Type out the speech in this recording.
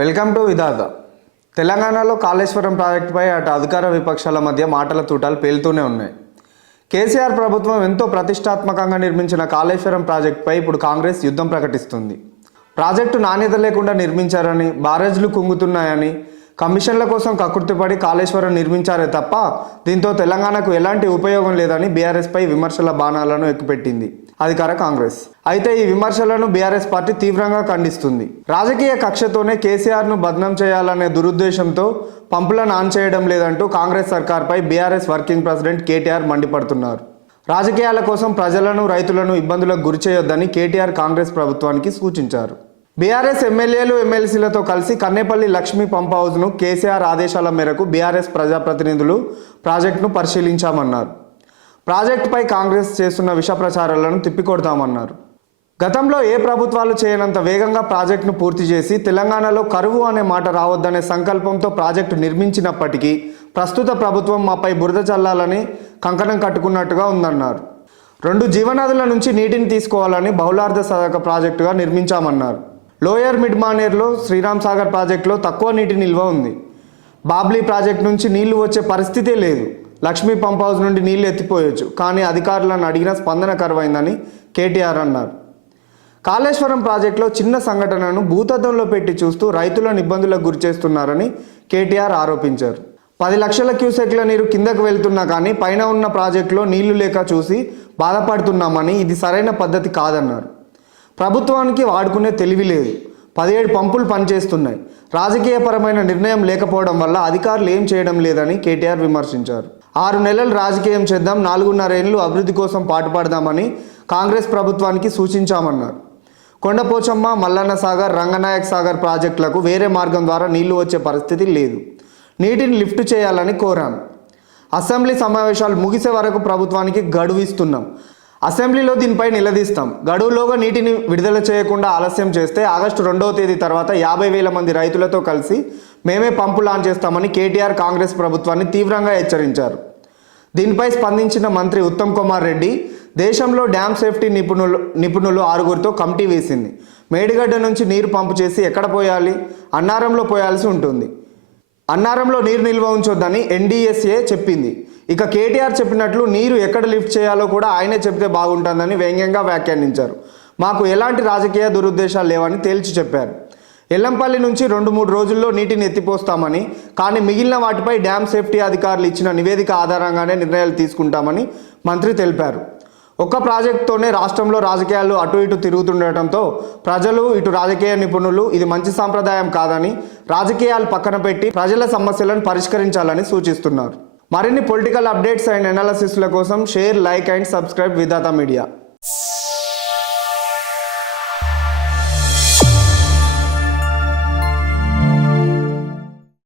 Welcome to విధాత. తెలంగాణలో కాళేశ్వరం ప్రాజెక్టుపై అటు అధికార విపక్షాల మధ్య మాటల తూటాలు పేలుతూనే ఉన్నాయి. కేసీఆర్ ప్రభుత్వం ఎంతో ప్రతిష్టాత్మకంగా నిర్మించిన కాళేశ్వరం ప్రాజెక్టుపై ఇప్పుడు కాంగ్రెస్ యుద్ధం ప్రకటిస్తుంది. ప్రాజెక్టు నాణ్యత లేకుండా నిర్మించారని బారేజ్లు కుంగుతున్నాయని కమిషన్ల కోసం కకృతిపడి కాళేశ్వరం నిర్మించారే తప్ప దీంతో తెలంగాణకు ఎలాంటి ఉపయోగం లేదని బీఆర్ఎస్పై విమర్శల బాణాలను ఎక్కుపెట్టింది అధికార కాంగ్రెస్. అయితే ఈ విమర్శలను బీఆర్ఎస్ పార్టీ తీవ్రంగా ఖండిస్తుంది. రాజకీయ కక్షతోనే కేసీఆర్ను బద్నం చేయాలనే దురుద్దేశంతో పంపులను ఆన్ చేయడం లేదంటూ కాంగ్రెస్ సర్కార్పై బీఆర్ఎస్ వర్కింగ్ ప్రెసిడెంట్ కేటీఆర్ మండిపడుతున్నారు. రాజకీయాల కోసం ప్రజలను రైతులను ఇబ్బందులకు గురి చేయొద్దని కేటీఆర్ కాంగ్రెస్ ప్రభుత్వానికి సూచించారు. బీఆర్ఎస్ ఎమ్మెల్యేలు ఎమ్మెల్సీలతో కలిసి కన్నేపల్లి లక్ష్మీ పంప్ హౌస్ను కేసీఆర్ ఆదేశాల మేరకు బీఆర్ఎస్ ప్రజాప్రతినిధులు ప్రాజెక్టును పరిశీలించామన్నారు. ప్రాజెక్టుపై కాంగ్రెస్ చేస్తున్న విష ప్రచారాలను తిప్పికొడతామన్నారు. గతంలో ఏ ప్రభుత్వాలు చేయనంత వేగంగా ప్రాజెక్టును పూర్తి చేసి తెలంగాణలో కరువు అనే మాట రావద్దనే సంకల్పంతో ప్రాజెక్టు నిర్మించినప్పటికీ ప్రస్తుత ప్రభుత్వం మాపై బురద చల్లాలని కంకణం కట్టుకున్నట్టుగా ఉందన్నారు. రెండు జీవనదుల నుంచి నీటిని తీసుకోవాలని బహుళార్థ సాధక ప్రాజెక్టుగా నిర్మించామన్నారు. లోయర్ మిడ్ మానేర్లో శ్రీరామ్ సాగర్ ప్రాజెక్టులో తక్కువ నీటి నిల్వ ఉంది. బాబ్లీ ప్రాజెక్ట్ నుంచి నీళ్ళు వచ్చే పరిస్థితే లేదు. లక్ష్మీ పంప్ హౌస్ నుండి నీళ్ళు ఎత్తిపోయొచ్చు. కానీ అధికారులను అడిగిన స్పందన కరువైందని కేటీఆర్ అన్నారు. కాళేశ్వరం ప్రాజెక్టులో చిన్న సంఘటనను భూతద్దంలో పెట్టి చూస్తూ రైతులను ఇబ్బందులకు గురిచేస్తున్నారని కేటీఆర్ ఆరోపించారు. పది లక్షల క్యూసెక్ల నీరు కిందకు వెళ్తున్నా కానీ పైన ఉన్న ప్రాజెక్టులో నీళ్ళు లేక చూసి బాధపడుతున్నామని ఇది సరైన పద్ధతి కాదన్నారు. ప్రభుత్వానికి వాడుకునే తెలివి లేదు. పదిహేడు పంపులు పనిచేస్తున్నాయి. రాజకీయపరమైన నిర్ణయం లేకపోవడం వల్ల అధికారులు ఏం చేయడం లేదని కేటీఆర్ విమర్శించారు. ఆరు నెలలు రాజకీయం చేద్దాం నాలుగున్నర ఏళ్ళు అభివృద్ధి కోసం పాటుపడదామని కాంగ్రెస్ ప్రభుత్వానికి సూచించామన్నారు. కొండపోచమ్మ మల్లన్న సాగర్ రంగనాయక్ సాగర్ ప్రాజెక్టులకు వేరే మార్గం ద్వారా నీళ్ళు వచ్చే పరిస్థితి లేదు. నీటిని లిఫ్ట్ చేయాలని కోరాం. అసెంబ్లీ సమావేశాలు ముగిసే వరకు ప్రభుత్వానికి గడువు ఇస్తున్నాం అసెంబ్లీలో దీనిపై నిలదీస్తాం. గడువులోగా నీటిని విడుదల చేయకుండా ఆలస్యం చేస్తే ఆగస్టు రెండవ తేదీ తర్వాత యాభై వేల మంది రైతులతో కలిసి మేమే పంపు లాంచ్ చేస్తామని కేటీఆర్ కాంగ్రెస్ ప్రభుత్వాన్ని తీవ్రంగా హెచ్చరించారు. దీనిపై స్పందించిన మంత్రి ఉత్తమ్ కుమార్ రెడ్డి దేశంలో డ్యామ్ సేఫ్టీ నిపుణులు నిపుణులు ఆరుగురితో కమిటీ వేసింది. మేడిగడ్డ నుంచి నీరు పంపు చేసి ఎక్కడ పోయాలి? అన్నారంలో పోయాల్సి ఉంటుంది. అన్నారంలో నీరు నిల్వ ఉంచొద్దని ఎన్డీఎస్ఏ చెప్పింది. ఇక కేటీఆర్ చెప్పినట్లు నీరు ఎక్కడ లిఫ్ట్ చేయాలో కూడా ఆయనే చెప్తే బాగుంటుందని వ్యంగ్యంగా వ్యాఖ్యానించారు. మాకు ఎలాంటి రాజకీయ దురుద్దేశాలు లేవని తేల్చి చెప్పారు. ఎల్లంపల్లి నుంచి రెండు మూడు రోజుల్లో నీటిని ఎత్తిపోస్తామని కానీ మిగిలిన వాటిపై డ్యామ్ సేఫ్టీ అధికారులు ఇచ్చిన నివేదిక ఆధారంగానే నిర్ణయాలు తీసుకుంటామని మంత్రి తెలిపారు. ఒక్క ప్రాజెక్టుతోనే రాష్ట్రంలో రాజకీయాలు అటు ఇటు తిరుగుతుండటంతో ప్రజలు ఇటు రాజకీయ నిపుణులు ఇది మంచి సాంప్రదాయం కాదని రాజకీయాలు పక్కన పెట్టి ప్రజల సమస్యలను పరిష్కరించాలని సూచిస్తున్నారు. మరిన్ని పొలిటికల్ అప్డేట్స్ అండ్ అనాలసిస్ల కోసం share like and subscribe Vidhatha media